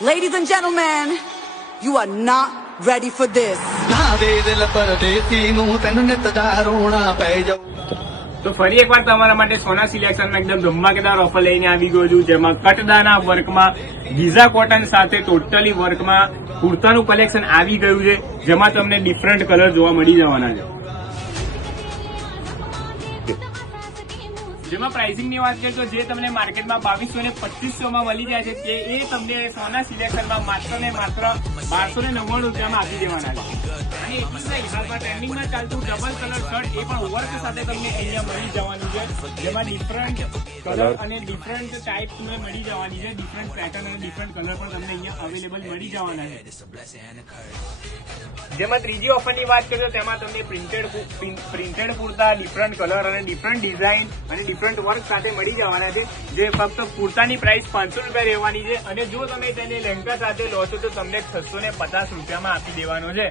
Ladies and gentlemen, you are not ready for this. તો ફરી એકવાર તમારા માટે સોના સિલેક્શનમાં એકદમ ધમાકેદાર ઓફર લઈને આવી ગયો છું, જેમાં કટદાના વર્કમાં ગીઝા કોટન સાથે ટોટલી વર્કમાં કુર્તાનું કલેક્શન આવી ગયું છે, જેમાં તમને ડિફરન્ટ કલર જોવા મળી જવાના છે. જેમાં પ્રાઇસિંગ ની વાત કરીએ તો જે તમને માર્કેટમાં 2200 ને 2500 માં મળી જાય છે, તે એ તમને સોના સિલેક્શનમાં માત્ર ને માત્ર 1299 રૂપિયામાં આપી દેવાના છે. અને એટલું જ નહીં, હાલમાં ટ્રેન્ડિંગમાં ચાલતું ડબલ કલર શર્ટ એ પણ વર્ક સાથે તમને અહીંયા મળી જવાનું છે, જેમાં ડિફરન્ટ કલર અને ડિફરન્ટ ટાઈપ મળી જવાની છે. ડિફરન્ટ પેટર્ન અને ડિફરન્ટ કલર પણ તમને અહીંયા અવેલેબલ મળી જવાના છે. જેમાં ત્રીજી ઓફરની વાત કરીએ તો તેમાં તમને પ્રિન્ટેડ કુર્તા ડિફરન્ટ કલર અને ડિફરન્ટ ડિઝાઇન અને ડિફરન્ટ વર્ક સાથે મળી જવાના છે, જે ફક્ત કુર્તાની પ્રાઇસ 500 રૂપિયા રહેવાની છે. અને જો તમે તેને લેંઘા સાથે લો છો તો તમને 650 રૂપિયામાં આપી દેવાનો છે.